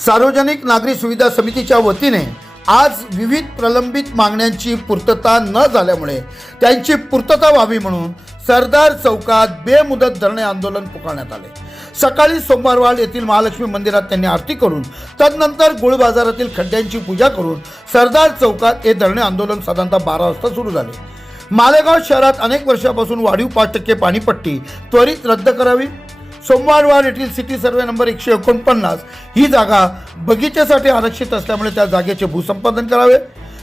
सार्वजनिक नागरी सुविधा समितीच्या वतीने आज विविध प्रलंबित मागण्यांची पूर्तता न झाल्यामुळे त्यांची पूर्तता व्हावी म्हणून सरदार चौकात बेमुदत धरणे आंदोलन पुकारण्यात आले। सकाळी सोमवारवाड येथील महालक्ष्मी मंदिरात त्यांनी आरती करून तदनंतर गुळ बाजारातील खड्ड्यांची पूजा करून सरदार चौकात हे धरणे आंदोलन साधारणतः 12 वाजता सुरू झाले। मालेगाव शहरात अनेक वर्षापासून वाढीव 5% पाणीपट्टी त्वरित रद्द करावी। सोमवारवाड येथील सिटी सर्वे नंबर 149 ही जागा बगीच्यासाठी आरक्षित असल्यामुळे त्या जागेचे भूसंपादन करावे।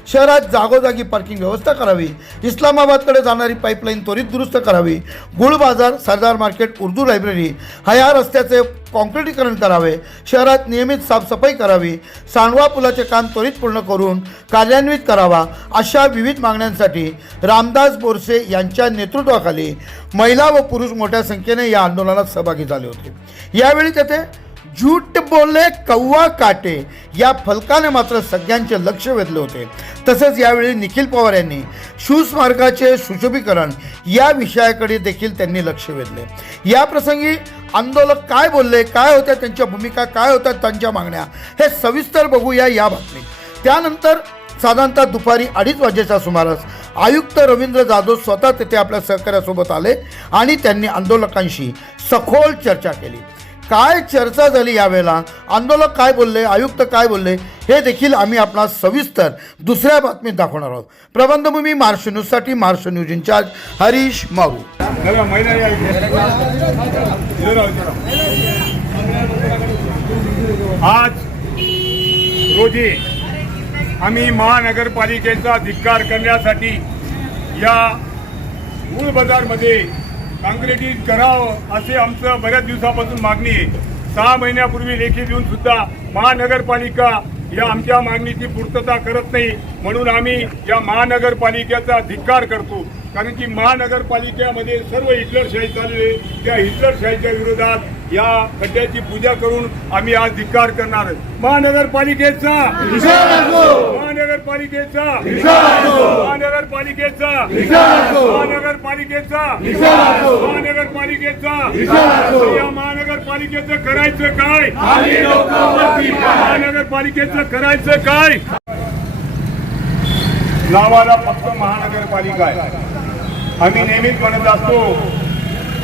शहरात जागोजागी पार्किंग व्यवस्था करावी। इस्लामाबादकडे जाणारी पाईपलाईन त्वरित दुरुस्त करावी। गुळ बाजार, सरदार मार्केट, उर्दू लायब्ररी ह्या रस्त्याचे कॉन्क्रिटीकरण करावे। शहरात नियमित साफसफाई करावी। सांडवा पुलाचे काम त्वरित पूर्ण करून कार्यान्वित करावा। अशा विविध मागण्यांसाठी रामदास बोरसे यांच्या नेतृत्वाखाली महिला व पुरुष मोठ्या संख्येने या आंदोलनात सहभागी झाले होते। यावेळी तेथे झूठ बोले कौवा काटे या फलकाने मात्र सगळ्यांचे लक्ष वेधले होते। तसेच यावेळी निखिल पवार यांनी शिवस्मारकाचे सुशोभीकरण या विषयाकडे देखील त्यांनी लक्ष वेधले। या प्रसंगी आंदोलक काय बोलले, काय होत्या त्यांच्या भूमिका, काय होत्या त्यांच्या मागण्या, हे सविस्तर बघूया या बातमीत। त्यानंतर साधारणतः दुपारी 2:30 वाजेच्या सुमारास आयुक्त रवींद्र जाधव स्वतः तेथे आपल्या सहकार्यासोबत आले आणि त्यांनी आंदोलकांशी सखोल चर्चा केली। काय चर्चा झाली, यावेळेला आंदोलक काय बोलले, आयुक्त काय बोलले, हे देखील आम्ही आपणास सविस्तर दुसऱ्या बातमीत दाखवणार आहोत। प्रबंधभूमी महाराष्ट्र न्यूजसाठी महाराष्ट्र न्यूज इंचार्ज हरीश मारू। आज रोजी आम्ही महानगरपालिकेचा धिक्कार करण्यासाठी या मूळ बाजारमध्ये काँक्रिटीज करावं असे आमचं बऱ्याच दिवसापासून मागणी आहे। 6 महिन्यापूर्वी लेखी देऊन सुद्धा महानगरपालिका या आमच्या मागणीची पूर्तता करत नाही, म्हणून आम्ही या महानगरपालिकेचा धिक्कार करतो। कारण की महानगरपालिकेमध्ये सर्व हिटलरशाही चालू आहे, त्या हिटलरशाहीच्या विरोधात या खड्ड्याची पूजा करून आम्ही आज धिक्कार करणार आहोत। महानगरपालिकेचा महानगरपालिकेचा महानगरपालिकेचा महानगरपालिकेचा महानगरपालिकेचा या महानगरपालिकेचं करायचं काय, महानगरपालिकेचं करायचं काय। नावाला फक्त महानगरपालिका आहे। आम्ही नेहमीच म्हणत असतो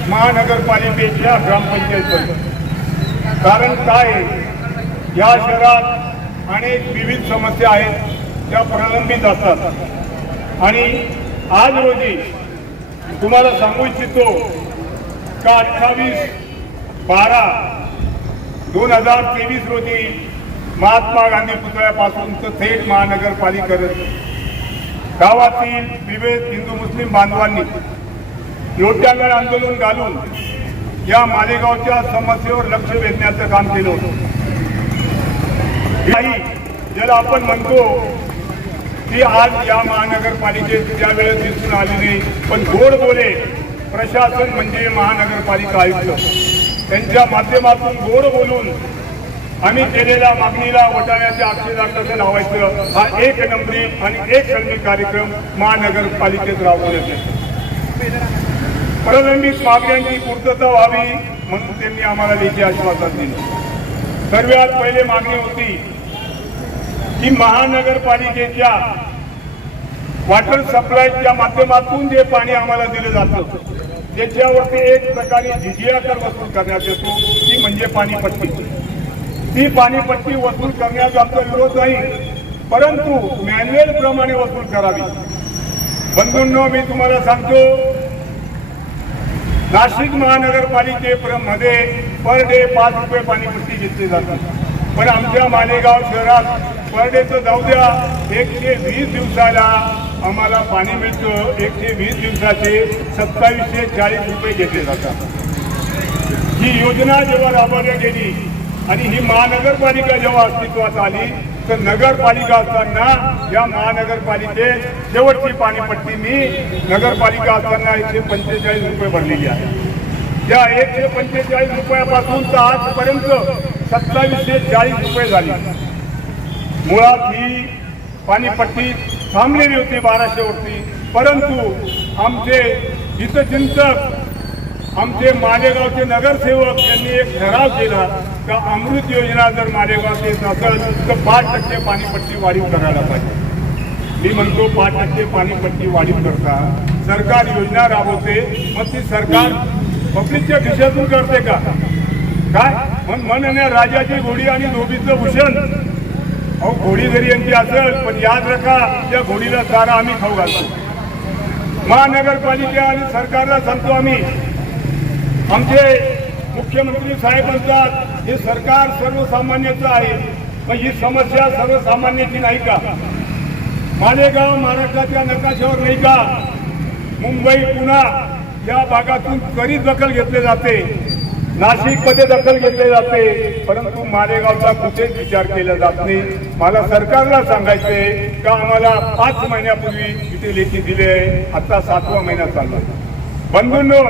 महानगरपालिकेच्या ग्रामपंचायत, कारण काय, या शहरात अनेक विविध समस्या आहेत, त्या प्रलंबित असतात। आणि आज रोजी तुम्हाला सांगू इच्छितो का 28/12/2023 रोजी महात्मा गांधी पुतळ्यापासून थेट महानगरपालिका गावातील विविध हिंदू मुस्लिम बांधवांनी योद्ध्यावर आंदोलन घालून या मालेगावच्या समस्येवर लक्ष वेधण्याचं काम केलं होतं। ज्याला आपण म्हणतो की आज या महानगरपालिकेत त्यावेळेस दिसून आले नाही, पण गोड बोले प्रशासन म्हणजे महानगरपालिका आयुक्त त्यांच्या माध्यमातून गोड बोलून आम्ही केलेल्या मागणीला वटाण्याच्या अक्षरात कसं लावायचं हा एक नंबरी आणि एक कलमी कार्यक्रम महानगरपालिकेत राबवण्यात येतो। प्रलंबित मागण्यांची पूर्तता व्हावी म्हणून त्यांनी आम्हाला लेखी आश्वासन दिलं। सर्वात पहिले मागणी होती की महानगरपालिकेच्या वॉटर सप्लायच्या माध्यमातून जे पाणी आम्हाला दिलं जातं त्याच्यावरती एक प्रकारे झिजिया कर वसूल करण्यात येतो, ती म्हणजे पाणीपट्टी। ती पाणीपट्टी वसूल करण्याचा आमचा विरोध नाही, परंतु मॅन्युअल प्रमाणे वसूल करावी। बंधूंनो, मी तुम्हाला सांगतो नाशिक महानगरपालिकेमध्ये पर डे 5 रुपये पाणीपट्टी घेतली जाते, पण आमच्या मालेगाव शहरात पर डेचं जाऊ द्या 120 दिवसाला आम्हाला पाणी मिळतं। 120 दिवसाचे 2740 रुपये घेतले जातात। ही योजना जेव्हा राबवल्या गेली आणि ही महानगरपालिका जेव्हा अस्तित्वात आली तर नगरपालिका असताना या महानगरपालिकेत शेवटची पाणीपट्टी मी नगरपालिका असताना 145 रुपये भरलेली आहे। त्या 145 रुपयापासून तर आजपर्यंत 2740 रुपये झाली। मुळात ही पाणीपट्टी थांबलेली होती 1200 वरती, परंतु आमचे हितचिंतक आमचे मालेगावचे नगरसेवक यांनी एक ठराव केला का अमृत योजना जर मालेगावात येत असेल तर 5% पाणीपट्टी वाढीव करायला पाहिजे. मी म्हणतो 5% पाणीपट्टी वाढीव करता सरकार योजना राबवते, मग ती सरकार पब्लिकच्या खिशातून करते का? काय म्हणणे राजाची घोडी आणि धोबीचं भूषण. अहो घोडी जरी यांची असेल पण याद रखा त्या घोडीला चारा आम्ही खाऊ घालतो. महानगरपालिका आणि सरकारला सांगतो आम्ही, आमचे मुख्यमंत्री साहेब म्हणतात हे सरकार सर्वसामान्याचं आहे, पण ही समस्या सर्वसामान्याची नाही का? मालेगाव महाराष्ट्राच्या नकाशावर नाही का? मुंबई पुणे या भागातून त्वरित दखल घेतले जाते, नाशिकमध्ये दखल घेतले जाते, परंतु मालेगावचा कुठेच विचार केला जात नाही. मला सरकारला सांगायचे का आम्हाला 5 महिन्यापूर्वी इथे लेखी दिले, आता 7वा महिना चालला. बंधूंनो,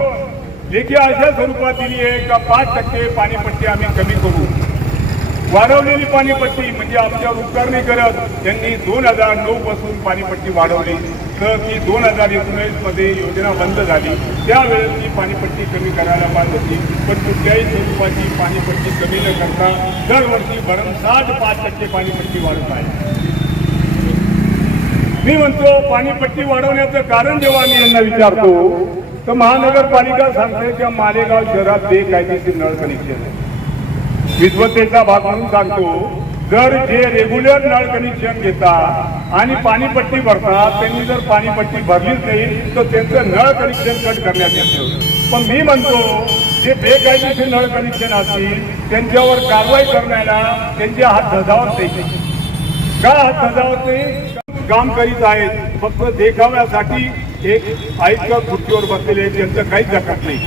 लेखी अशा स्वरूपात दिली आहे का 5% पाणीपट्टी आम्ही कमी करू. वाढवलेली पाणीपट्टी म्हणजे आमच्यावर उपकार नाही करत. त्यांनी 2009 पासून पाणीपट्टी वाढवली तर ती 2019 मध्ये योजना बंद झाली. त्यावेळेस ती पाणीपट्टी कमी करायला पाहिजे होती, पण कुठल्याही स्वरूपाची पाणीपट्टी कमी न करता दरवर्षी भरमसाठ 5% पाणीपट्टी वाढत आहे. मी म्हणतो पाणीपट्टी वाढवण्याचं कारण जेव्हा मी यांना विचारतो तर महानगरपालिका सांगते की मालेगाव शहरात बेकायदेशीर नळ कनेक्शन आहे. विद्वतेचा भाग म्हणून सांगतो, जर जे रेग्युलर नळ कनेक्शन घेतात आणि पाणीपट्टी भरतात त्यांनी जर पाणीपट्टी भरलीच नाही तर त्यांचं नळ कनेक्शन कट करण्यात येतं. पण मी म्हणतो जे बेकायदेशीर नळ कनेक्शन असतील त्यांच्यावर कारवाई करण्याला त्यांचे हात धजावत नाही. का हात धजावत नाही? काम करीत आहेत, फक्त देखाव्यासाठी एक आयुक्त खुर्चीवर बसलेले त्यांचं काहीच दखत नाही.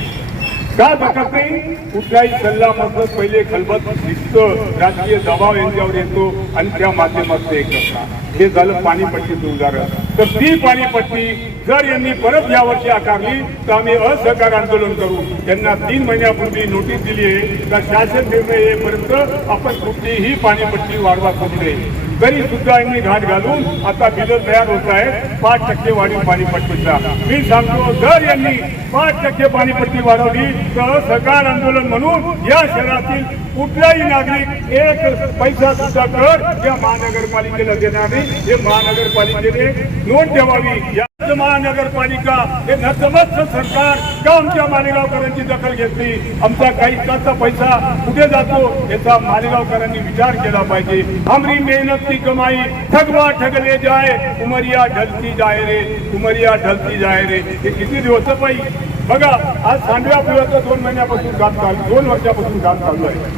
का दखत नाही? कुठलाही सल्ला मसलत पहिले खलबत दिसतं, राजकीय दबाव यांच्यावर येतो आणि त्या माध्यमात ते करतात. हे झालं पाणीपट्टीचं उदाहरण. तर ती पाणीपट्टी जर यांनी परत यावर्षी आकारली तर आम्ही असहकार आंदोलन करू. त्यांना 3 महिन्यापूर्वी नोटीस दिली आहे का शासन निर्णय येईपर्यंत आपण कुठलीही पाणीपट्टी वाढवा करू नये. तरी सुद्धा यांनी घाट घालून आता बिलं तयार होत आहेत 5% वाढीव पाणीपट्टीचा. मी सांगतो जर यांनी 5% पाणीपट्टी वाढवली तर सहकार आंदोलन म्हणून या शहरातील कुठलाही नागरिक 1 पैसा सुद्धा कर या महानगरपालिकेला देणार नाही. हे महानगरपालिकेने नोंद ठेवावी. या महानगरपालिका हे नतमस्त सरकार का आमच्या मालेगावकरांची दखल घेतली? आमचा काही काचा पैसा कुठे जातो याचा मालेगावकरांनी विचार केला पाहिजे. हमरी मेहनत की कमाई ठगवा ठगले जाए, उमरिया ढलती जाए रे, उमरिया ढलती जाए रे. हे किती दिवस पाहिजे बघा. आज सांडव्या पुलाचं 2 महिन्यापासून काम चालू, 2 वर्षापासून काम चालू आहे.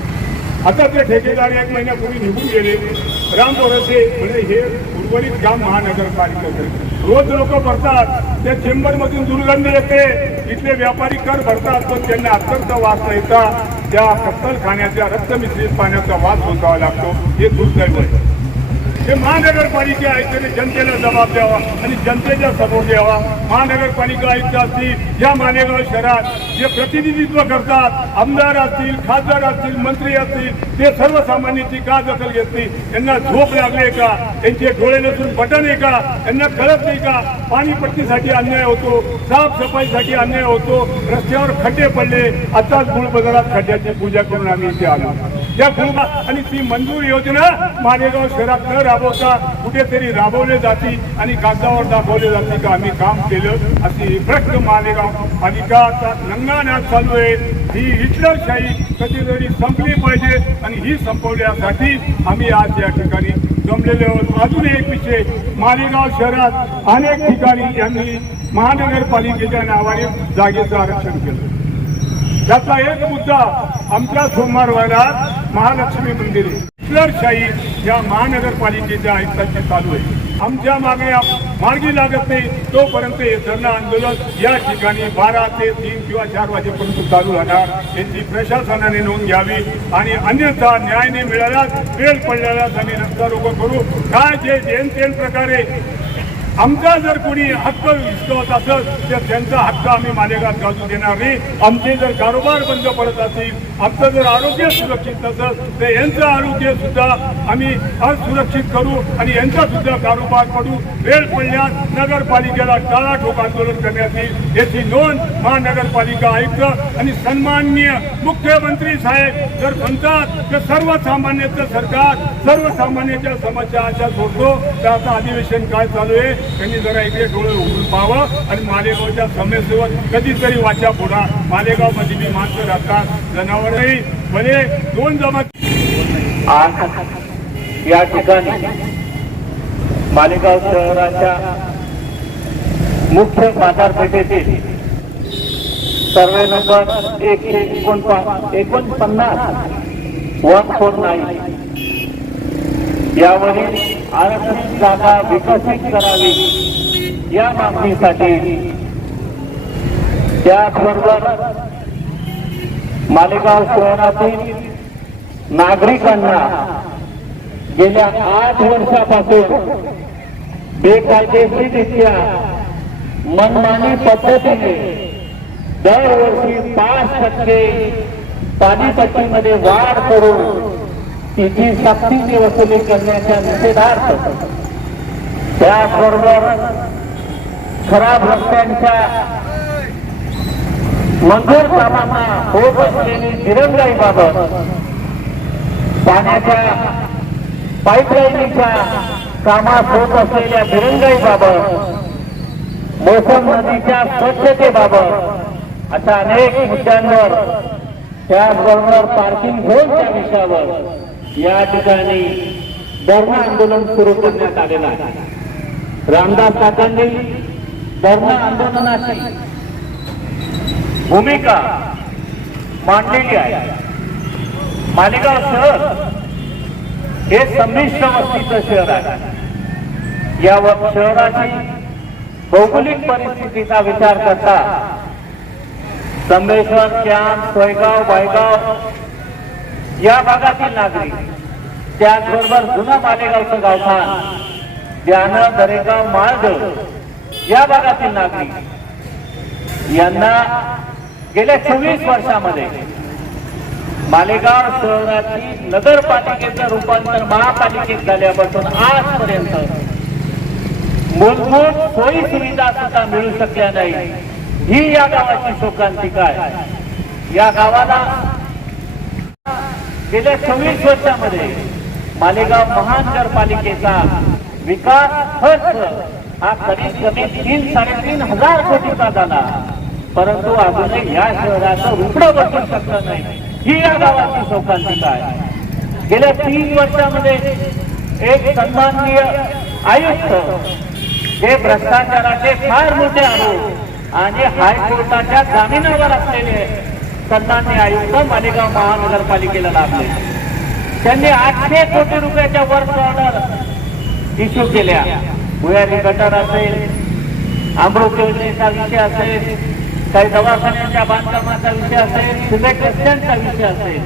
आता ते ठेकेदार 1 महिन्यापूर्वी निघून गेले. राम बोरसे म्हणजे हे उर्वरित काम महानगरपालिका करते. रोज लोक भरतात, त्या चेंबर मधून दुर्गंध येते, इथले व्यापारी कर भरतात पण त्यांना अत्यंत वास येतात. त्या कत्तलखान्याच्या रक्तमिश्रित पाण्याचा वास सोसावा लागतो. हे दुर्दैव आहे. हे महानगरपालिका आयुक्तांनी जनतेला जबाब द्यावा आणि जनतेचा सपोर्ट द्यावा. महानगरपालिका आयुक्त असतील या मालेगाव शहरात जे प्रतिनिधित्व करतात, आमदार असतील, खासदार असतील, मंत्री असतील, ते सर्वसामान्यांची का दखल घेतली? यांना झोप लागले का? त्यांचे डोळे नसून बटन आहे का? यांना कळत नाही का? पाणीपट्टीसाठी अन्याय होतो, साफसफाईसाठी अन्याय होतो, रस्त्यावर खड्डे पडले. आताच गुळ बाजारात खड्ड्याची पूजा करून आम्ही इथे आलो. त्या आणि ती मंजूर योजना मालेगाव शहरात न राबवता कुठेतरी राबवले जाती आणि कागदावर दाखवले जाते का आम्ही काम केलं. अशी भ्रष्ट मालेगाव पालिका नंगा नाच चालू आहे. ही हिटलरशाही कधीतरी संपली पाहिजे आणि ही संपवण्यासाठी आम्ही आज या ठिकाणी जमलेले आहोत. अजून एक विषय, मालेगाव शहरात अनेक ठिकाणी यांनी महानगरपालिकेच्या नावाने जागेचं आरक्षण केलं. त्याचा एक मुद्दा आमच्या सोमवारवाड्यात महालक्ष्मी मंदिर हिटलरशाही या महानगरपालिकेच्या आयुक्तांची चालू आहे. आमच्या मार्गी लागत नाही तोपर्यंत हे धरणं आंदोलन या ठिकाणी 12 ते 3 किंवा 4 वाजेपर्यंत चालू राहणार. यांची प्रशासनाने नोंद घ्यावी आणि अन्यथा न्याय नाही मिळाल्यास वेळ पडल्यास आम्ही रस्ता रोको करू. काय जे जेन प्रकारे आमचा जर कोणी हक्क हिसकवत असेल तर त्यांचा हक्क आम्ही मालेगावात गाजू देणार नाही. आमचे जर कारोबार बंद पडत असतील आमचं जर आरोग्य सुरक्षित नसेल तर यांचं आरोग्य सुद्धा आम्ही असुरक्षित करू आणि यांचा सुद्धा कारोबार करू. वेळ पडल्यास नगरपालिकेला टाळाटोक आंदोलन करण्यात येईल याची नोंद महानगरपालिका आयुक्त आणि सन्माननीय मुख्यमंत्री साहेब जर म्हणतात तर सर्वसामान्यांचं सरकार सर्वसामान्यांच्या समस्या अशा सोडतो तर आता अधिवेशन काय चालू आहे त्यांनी जरा इकडे डोळे उघडून पाहावं आणि मालेगावच्या समस्येवर कधीतरी वाचा फोडा. मालेगावमध्ये मी माणसं राहतात जनावरही भले दोन जमात. आज या ठिकाणी मालेगाव शहराच्या मुख्य बाजारपेठेतील सर्वे नंबर 149 यावरील आरक्षित जागा विकसित करावी या मागणीसाठी त्याचबरोबर मालेगाव शहरातील नागरिकांना गेल्या 8 वर्षापासून बेकायदेशीररित्या मनमानी पद्धतीने दरवर्षी 5% पाणीपट्टीमध्ये वाढ करून तिची सक्तीची वसुली करण्याच्या निषेधार्थ त्याचबरोबर खराब रस्त्यांच्या मंजूर कामांना होत असलेली दिरंगाईबाबत पाण्याच्या पाईपलाईनीच्या कामात होत असलेल्या दिरंगाईबाबत मोसम नदीच्या स्वच्छतेबाबत अशा अनेक मुद्द्यांवर त्याचबरोबर पार्किंग झोनच्या विषयावर या ठिकाणी धरणं आंदोलन सुरू करण्यात आलेलं आहे. रामदास काकांनी धरणं आंदोलनाची भूमिका मांडलेली आहे. मालेगाव शहर हे संमिश्र वस्तीचं शहर आहे. या शहराची भौगोलिक परिस्थितीचा विचार करता संमेश्वर, कॅम्प, सोयगाव, बायगाव या भागातील नागरिक त्याचबरोबर जुना मालेगावचं गावठाण, द्यानं, दरेगाव, माळगड या भागातील नागरिक यांना गेल्या 24 वर्षामध्ये मालेगाव शहराची नगरपालिकेचं रूपांतर महापालिकेत झाल्यापासून आजपर्यंत मूलभूत सोयी सुविधा सुद्धा मिळू शकल्या नाही. ही या गावाची शोकांतिका आहे. या गावाला गेल्या 24 वर्षामध्ये मालेगाव महानगरपालिकेचा विकास खर्च हा कमीत कमी 3-3.5 हजार कोटीचा झाला, परंतु अजूनही या शहराचं रुपडं बसू शकलं नाही. ही या गावाची शोकांतिका आहे. गेल्या 3 वर्षामध्ये एक सन्माननीय आयुक्त जे भ्रष्टाचाराचे फार मोठे आरोप आणि हायकोर्टाच्या जामिनावर असलेले सन्माननीय आयुक्त मालेगाव महानगरपालिकेला लाभले. त्यांनी 800 कोटी रुपयाच्या वर्क ऑर्डर इश्यू केल्या. भुयारी गटार असेल, अमृत योजनेचा विषय असेल, काही दवाखान्यांच्या बांधकामाचा विषय असेल, सिलेक्ट रस्त्यांचा विषय असेल.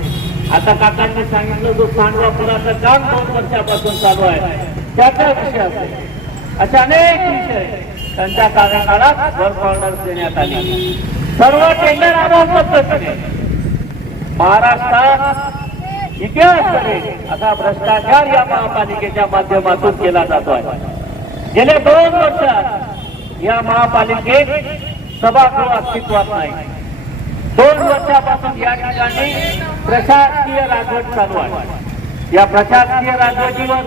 आता काकांनी सांगितलं जो सांडवा पुलाचं काम 2 वर्षापासून चालू आहे त्याचा विषय असेल. अशा अनेक विषय त्यांच्या कार्यकाळात वर्क ऑर्डर देण्यात आली. सर्व टेंडर आधार पद्धतीने महाराष्ट्रात इतिहास करेल असा भ्रष्टाचार या महापालिकेच्या माध्यमातून केला जातो आहे. गेल्या 2 वर्षात या महापालिकेत सभागृह अस्तित्वात नाही. 2 वर्षापासून या ठिकाणी प्रशासकीय राजवट चालू आहे. या प्रशासकीय राजवटीवर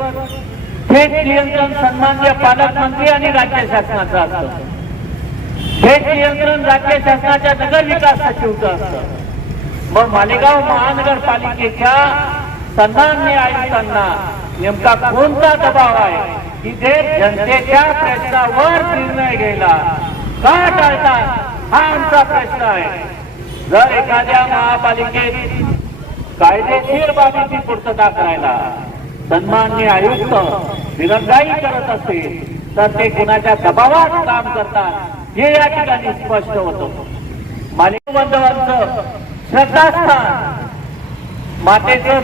थेट नियंत्रण सन्माननीय पालकमंत्री आणि राज्य शासनाचं असतं. थेट नियंत्रण राज्य शासनाच्या नगर विकास सचिवचं असतं. मग मालेगाव महानगरपालिकेच्या सन्माननीय आयुक्तांना नेमका कोणता दबाव आहे की ते जनतेच्या प्रश्नावर निर्णय घ्यायला का टाळतात हा आमचा प्रश्न आहे. जर एखाद्या महापालिकेत कायदेशीर बाबीची पूर्तता करायला सन्माननीय आयुक्त दिरंगाई करत असतील तर ते कुणाच्या दबावात काम करतात हे या ठिकाणी स्पष्ट होतं. मालेगाव बांधवांचं श्रद्धास्थान मातेचं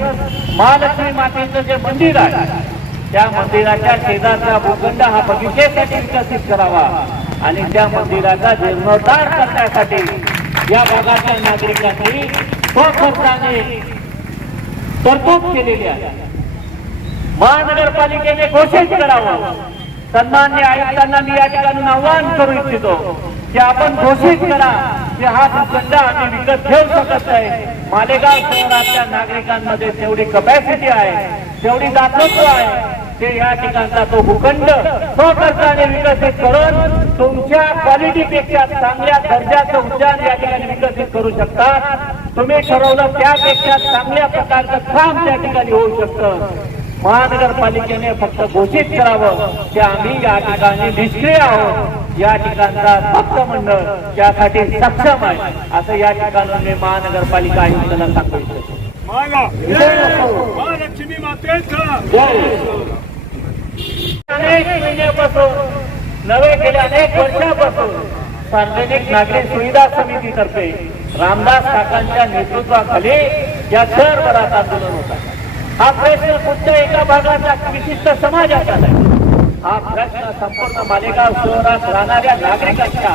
महालक्ष्मी मातेचं जे मंदिर आहे त्या मंदिराच्या शेजारचा भूखंड हा बगीचेसाठी विकसित करावा आणि त्या मंदिराचा जीर्णोद्धार करण्यासाठी या भागाच्या नागरिकांनी स्वखर्चाने तरतूद केलेली आहे. महानगरपालिकेने घोषित करावं. सन्मान्य आयुक्तांना मी या ठिकाणी आवाहन करू इच्छितो की आपण घोषित करा की हा भूखंड आम्ही विकत घेऊ शकत नाही. मालेगाव शहरातल्या नागरिकांमध्ये तेवढी कपॅसिटी आहे, तेवढी दातृत्व आहे, ते या ठिकाणचा तो भूखंड स्वखर्चाने विकसित करून तुमच्या क्वालिटीपेक्षा चांगल्या दर्जाचं उद्यान या ठिकाणी विकसित करू शकतात. तुम्ही ठरवलं त्यापेक्षा चांगल्या प्रकारचं काम त्या ठिकाणी होऊ शकतं. महानगरपालिकेने फक्त घोषित करावं की आम्ही या ठिकाणी निष्क्रिय आहोत, या ठिकाणचा भक्त मंडळ त्यासाठी सक्षम आहे, असं या ठिकाणी मी महानगरपालिका आयुक्तांना सांगू इच्छितो. महालक्ष्मी मातेचा अनेक महिन्यापासून नवे गेल्या अनेक वर्षापासून सार्वजनिक नागरी सुविधा समितीतर्फे रामदास काकांच्या नेतृत्वाखाली या शहरभरात आंदोलन होता. हा प्रश्न कुठच्या एका भागाचा विशिष्ट समाजाचा नाही. हा प्रश्न संपूर्ण मालेगाव शहरात राहणाऱ्या नागरिकांच्या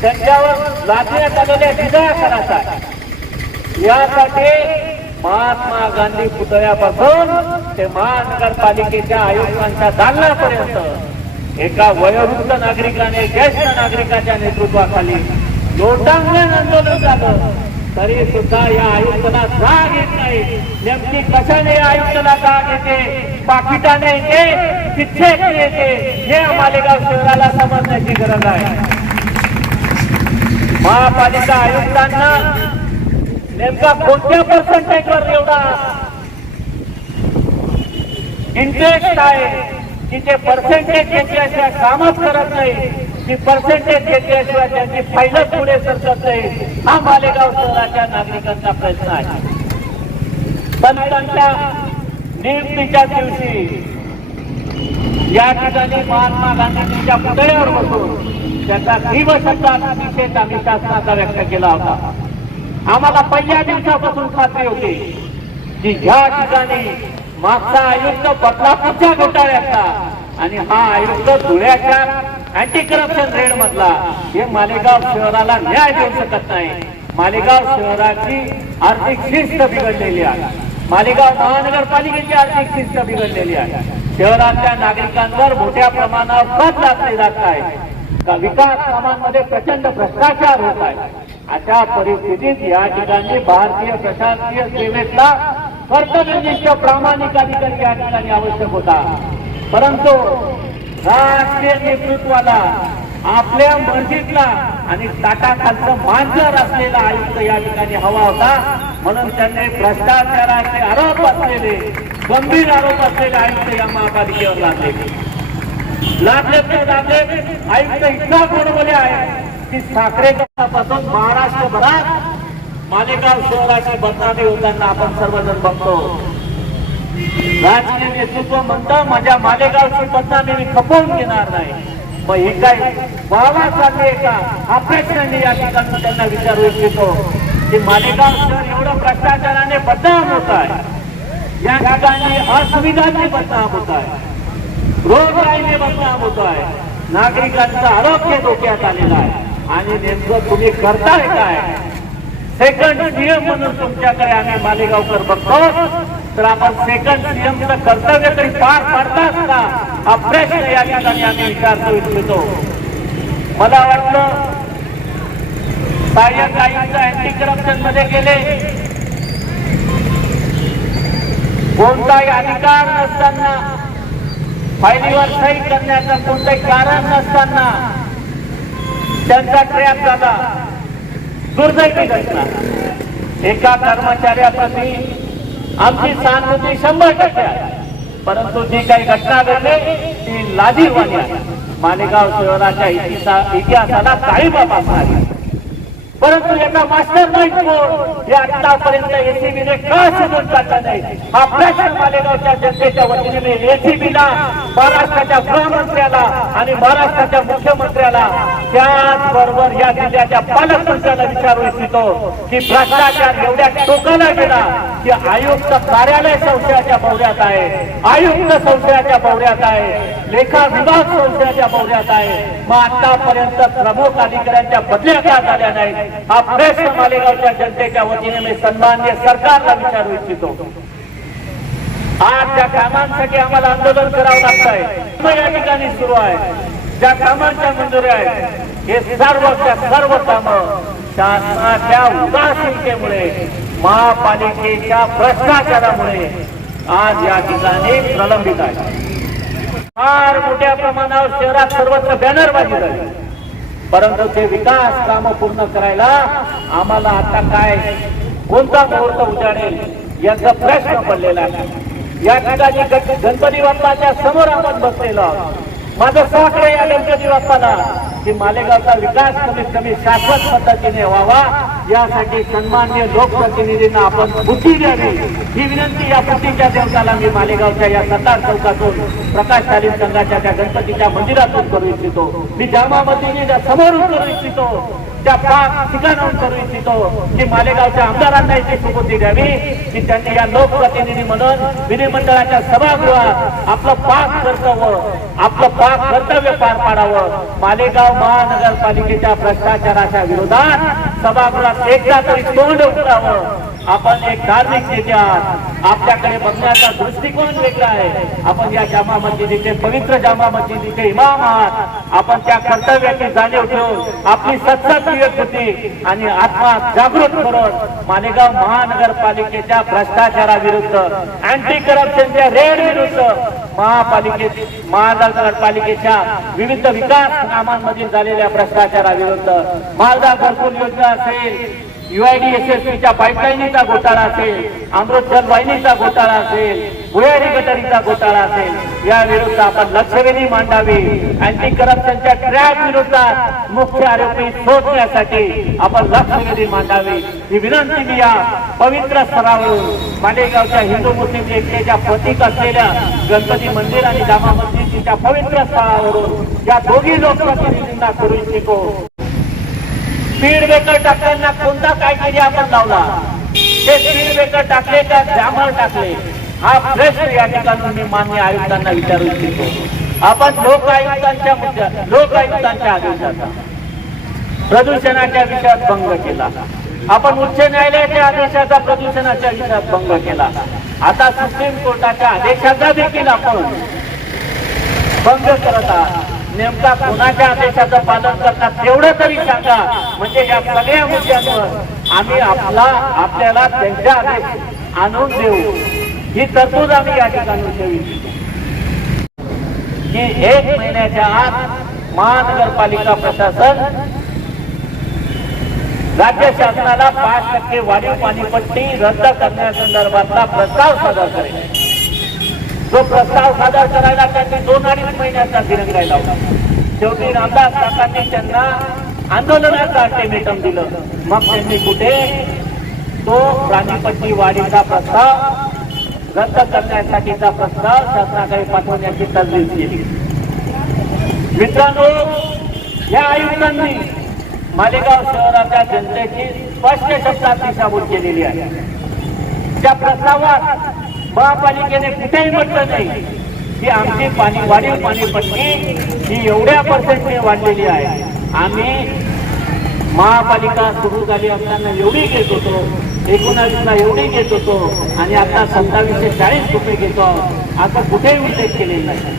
त्यांच्यावर लादण्यात आलेल्या विजयाकराचा आहे. यासाठी महात्मा गांधी पुतळ्यापासून ते महानगरपालिकेच्या आयुक्तांच्या दालनापर्यंत एका वयोवृद्ध नागरिकाने ज्येष्ठ नागरिकाच्या नेतृत्वाखाली लोटांगण आंदोलन झालं. तरी सुद्धा या आयुक्ताला जाग येत नाही. नेमकी कशाने या आयुक्ताला जाग येते? पाकिटाने येते, शिक्षेने येते, हे मालेगाव शहराला समजण्याची गरज आहे. महापालिका आयुक्तांना नेमका कोणत्या पर्सेंटेजवर एवढा इंटरेस्ट आहे की ते पर्सेंटेज घेतल्याशिवाय कामच करत नाही, की पर्सेंटेज घेतल्याशिवाय त्यांची फायलच पुढे सरकत नाही? हा मालेगाव शहराच्या नागरिकांचा प्रश्न आहे. संतांच्या नियुक्तीच्या दिवशी या ठिकाणी महात्मा गांधींच्या पुतळ्यावर बसून त्याचा तीव्र शब्दात निषेध आम्ही शासनाचा व्यक्त केला होता. आम्हाला पहिल्या दिवसापासून खात्री होती की या ठिकाणी मागचा आयुक्त बदलापूरच्या घोटाळ्याचा आणि हा आयुक्त धुळ्याच्या अँटी करप्शन रेड मधला, हे मालेगाव शहराला न्याय देऊ शकत नाही. मालेगाव शहराची आर्थिक शिस्त बिघडलेली आहे. मालेगाव महानगरपालिकेची आर्थिक शिस्त बिघडलेली आहे. शहरातल्या नागरिकांवर मोठ्या प्रमाणावर कर लादले जात आहे. विकास कामांमध्ये प्रचंड भ्रष्टाचार होत आहे. अशा परिस्थितीत या ठिकाणी भारतीय प्रशासकीय सेवेतला कर्तव्यनिष्ठ प्रामाणिक अधिकारी या ठिकाणी आवश्यक होता. परंतु राष्ट्रीय नेतृत्वाला आपल्या मर्जीतला आणि ताटाखालचं मांजर असलेला आयुक्त या ठिकाणी हवा होता. म्हणून त्यांनी भ्रष्टाचाराचे आरोप असलेले, गंभीर आरोप असलेले आयुक्त या महापालिकेवर लादले. आयुक्त इतका गोडबोले आहे की साखरेपासून महाराष्ट्रभरात मालेगाव शहराची बदनामी होताना आपण सर्वजण बघतो. राजकीय नेतृत्व म्हणतं माझ्या मालेगावची बदनामी मी खपवून घेणार नाही. मग हे काय वावा चालले का? हा प्रश्न मी या ठिकाणी त्यांना विचारू इच्छितो की मालेगाव शहर एवढं भ्रष्टाचाराने बदनाम होत आहे, या ठिकाणी असुविधांनी बदनाम होत आहे, रोगराईने बदनाम होत आहे, नागरिकांचं आरोग्य धोक्यात आलेलं आहे. आणि नेमकं तुम्ही करताय काय? सेकंड सीएम म्हणून तुमच्याकडे आम्ही मालेगावकर बघतो, तर आपण सेकंड सीएमचं कर्तव्य तरी पार पाडताच का? हा प्रश्न या ठिकाणी आम्ही विचारतो इच्छितो. मला वाटलं सहाय्यक आयुक्त अँटी करप्शन मध्ये गेले, कोणताही अधिकार नसताना, फायलीवर सही करण्याचं कोणतंही कारण नसताना त्यांचा ट्रॅप झाला. दुर्दैवी घटना. एका कर्मचाऱ्याप्रती आमची सहानुभूती 100% आहे, परंतु जी काही घटना घडली ती लाजीरवाणी आहे. मालेगाव शहराच्या इतिहासाला काळीमा बसणार. परंतु एका मास्टर माइंड कोण हे आतापर्यंत एसीबीने का शोधून काढला नाही? हा प्रश्न मालेगावच्या जनतेच्या वतीने मी एसीबीला, महाराष्ट्राच्या गृहमंत्र्याला आणि महाराष्ट्राच्या मुख्यमंत्र्याला, त्याचबरोबर या जिल्ह्याच्या पालकमंत्र्याला विचारू इच्छितो की भ्रष्टाचार एवढ्या टोकाला गेला की आयुक्त कार्यालय संशयाच्या भोवऱ्यात आहे, आयुक्त संशयाच्या भोवऱ्यात आहे. लेखा विभाग संस्थेच्या बौद्यात आहे. मग आतापर्यंत प्रमुख अधिकाऱ्यांच्या बदल्या का झाल्या नाहीत हा प्रश्न मालेगावच्या जनतेच्या वतीने मी सन्माननीय सरकारला विचारू इच्छितो. आज ज्या कामांसाठी आम्हाला आंदोलन करावं लागत आहे या ठिकाणी सुरू आहे, ज्या कामांच्या मंजुरी आहेत हे सर्व कामं शासनाच्या उदासीनतेमुळे महापालिकेच्या भ्रष्टाचारामुळे आज या ठिकाणी प्रलंबित आहे. फार मोठ्या प्रमाणावर शहरात सर्वत्र बॅनरबाजी झाली, परंतु ते विकास कामं पूर्ण करायला आम्हाला आता काय कोणता मुहूर्त उजाडेल याचा प्रश्न पडलेला आहे. या ठिकाणी गणपती बाप्पाच्या समोर आपण बसलेलो आहोत. माझं साकडे या गणपती बाप्पाला की मालेगावचा विकास कमीत कमी शाश्वत पद्धतीने व्हावा यासाठी सन्माननीय लोकप्रतिनिधींना आपण बुद्धी द्यावी ही विनंती या बुद्धीच्या देवताला मी मालेगावच्या या सरदार चौकातून प्रकाश तालीम संघाच्या त्या गणपतीच्या मंदिरातून करू इच्छितो. मी जामा मशिदीच्या समोरून करू इच्छितो, त्या 5 ठिकाणाहून करू इच्छितो की मालेगावच्या आमदारांना याची सुबुद्धी द्यावी की त्यांनी या लोकप्रतिनिधी म्हणून विधिमंडळाच्या सभागृहात आपलं पाक कर्तव्य पार पाडावं. मालेगाव महानगरपालिकेच्या भ्रष्टाचाराच्या विरोधात सभागृहात एकदा तरी तोंड उघडावं. आपण एक धार्मिक नेते आहात, आपल्याकडे बघण्याचा दृष्टिकोन वेगळा आहे. आपण या जामा मशिदीचे पवित्र जामा मशिदीचे इमाम आहात. आपण त्या कर्तव्याची जाणीव ठेवून आपली सतत विवेकबुद्धी आणि आत्मा जागृत करून मालेगाव महानगरपालिकेच्या भ्रष्टाचाराविरुद्ध, अँटी करप्शनच्या रेड विरुद्ध, महानगरपालिकेच्या विविध विकास कामांमधील झालेल्या भ्रष्टाचाराविरुद्ध, मालदा घरकुल योजना असेल, UIDSSBच्या पाईपलाईनीचा घोटाळा असेल, अमृत जल वाहिनीचा घोटाळा असेल, भुयारी गटारीचा घोटाळा असेल, या विरुद्ध आपण लक्षवेधी मांडावी. अँटी करप्शनच्या ट्रॅप विरोधात मुख्य आरोपी शोधण्यासाठी आपण लक्षवेधी मांडावी ही विनंती मी या पवित्र स्थळावरून मालेगावच्या हिंदू मुस्लिम एकतेच्या प्रतीक असलेल्या गणपती मंदिर आणि जामा मशिदीच्या पवित्र स्थळावरून या दोघी लोकप्रतिनिधींना करू इच्छितो. स्पीड ब्रेकर टाकताना कोणता कायदा आपण लावला, ते स्पीड ब्रेकर टाकले का जामर टाकले हा प्रश्न या ठिकाणी मी मान्य आयुक्तांना विचारू इच्छितो. आपण लोकायुक्तांच्या आदेशाचा प्रदूषणाच्या विषयात भंग केला, आपण उच्च न्यायालयाच्या आदेशाचा प्रदूषणाच्या विषयात भंग केला, आता सुप्रीम कोर्टाच्या आदेशाचा देखील आपण भंग करत आहात. नेमका कोणाच्या आदेशाचं पालन करतात तेवढं तरी सांगा, म्हणजे या सगळ्या मुद्द्यांवर आम्ही आपल्याला त्यांच्या आदेश आणून देऊ ही तरतूद आम्ही या ठिकाणी ठेवी की 1 महिन्याच्या आत महानगरपालिका प्रशासन राज्य शासनाला 5% वाढीव पाणीपट्टी रद्द करण्यासंदर्भातला प्रस्ताव सादर करेल. जो प्रस्ताव सादर करायला त्यांनी 2-2.5 महिन्याचा दिरंगाई लावला. शेवटी रामदास काकांनी त्यांना आंदोलनाचं अल्टिमेटम दिलं. मग त्यांनी कुठे तो प्राणीपट्टी वाढीचा प्रस्ताव रद्द करण्यासाठीचा प्रस्ताव शासनाकडे पाठवण्याची तरतूद केली. मित्रांनो, या आयुक्तांनी मालेगाव शहराच्या जनतेची स्पष्ट शब्दात दिशाभूल केलेली आहे. त्या प्रस्तावात महापालिकेने कुठेही म्हटलं नाही की आमची वाढीव पाणीपट्टी ही एवढ्या पर्सेंटने वाढलेली आहे. आम्ही महापालिका सुरू झाली असताना एवढी घेत होतो, 19ला एवढी घेत होतो आणि आता 2740 रुपये घेतो, असं कुठेही उल्लेख केलेला नाही.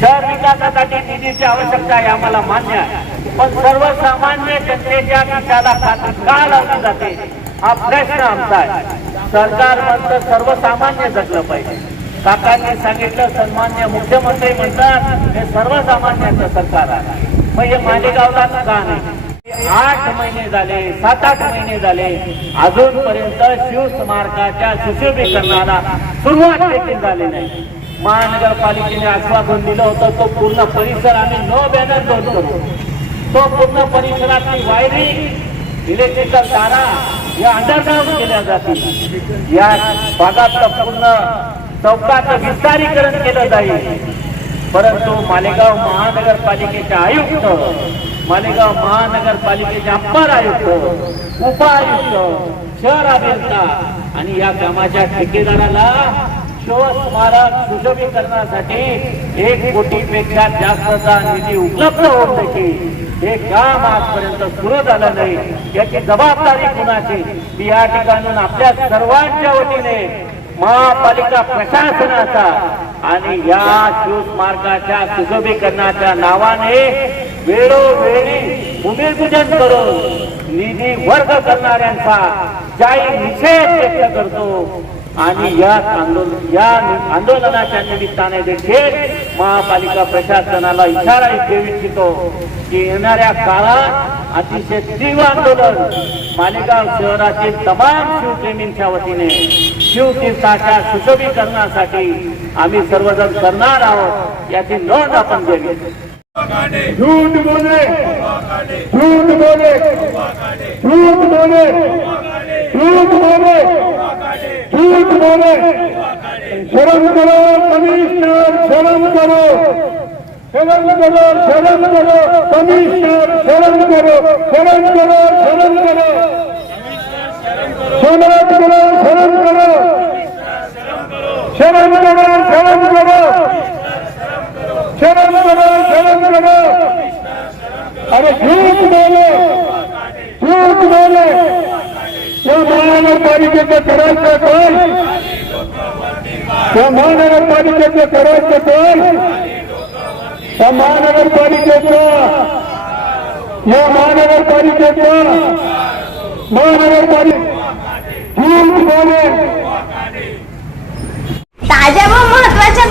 शहर विकासासाठी निधीची आवश्यकता आहे आम्हाला मान्य आहे, पण सर्वसामान्य जनतेच्या खिशाला का लावली जाते हा प्रश्न आमचा आहे. सरकार म्हणतं सर्वसामान्य जगलं पाहिजे. काकांनी सांगितलं, सन्मान्य मुख्यमंत्री म्हणतात हे सर्वसामान्यांचं सरकार आहे. मग हे मालेगावला का नाही? 8 महिने झाले, 7-8 महिने झाले, अजूनपर्यंत शिवस्मारकाच्या सुशोभीकरणाला सुरुवात देखील झाली नाही. महानगरपालिकेने आश्वासन दिलं होतं तो पूर्ण परिसर आम्ही नो बॅनर बंद करू. तो पूर्ण परिसरातली वायरिंग, इलेक्ट्रिकल तारा या अंडरग्राउंड केल्या जातील. या भागातलं पूर्ण चौकाचं विस्तारीकरण केलं जाईल. परंतु मालेगाव महानगरपालिकेचे आयुक्त, मालेगाव महानगरपालिकेचे अप्पर आयुक्त, उपआयुक्त, शहर अभियंता आणि या कामाच्या ठेकेदाराला शिवस्मारक सुशोभीकरणासाठी 1 कोटीपेक्षा जास्तचा निधी उपलब्ध होऊन देखील हे काम आजपर्यंत सुरू झालं नाही. याची जबाबदारी कुणाची ती या ठिकाणून आपल्या सर्वांच्या वतीने महापालिका प्रशासनाचा आणि या शिवस्मारकाच्या सुशोभीकरणाच्या नावाने वेळोवेळी भूमिपूजन करून निधी वर्ग करणाऱ्यांचा जाहीर निषेध व्यक्त करतो. आणि या आंदोलनाच्या निमित्ताने देखील महापालिका प्रशासनाला इशारा देऊ इच्छितो की येणाऱ्या काळात अतिशय तीव्र आंदोलन मालेगाव शहरातील तमाम शिवप्रेमींच्या वतीने शिवतीर्थाच्या सुशोभीकरणासाठी आम्ही सर्वजण करणार आहोत याची नोंद आपण घ्यावी. झूठ बोले, झूठ बोले, झूठ बोले, झूठ बोले, झूठ बोले. शर्म करो कमिश्नर, शर्म करो, शर्म करो, शर्म करो कमिश्नर, शर्म करो, शर्म करो, शर्म करो, शर्म करो, शर्म करो, शर्म करो, शर्म करो, शर्म करो, शर्म करो. अरे झूठ बोले, झूठ बोले. या महानगरपालिकेचं करायचं काय? या महानगरपालिकेचं करायचं काय? या महानगरपालिकेचं झूठ बोले. ताज्या व महत्त्वाच्या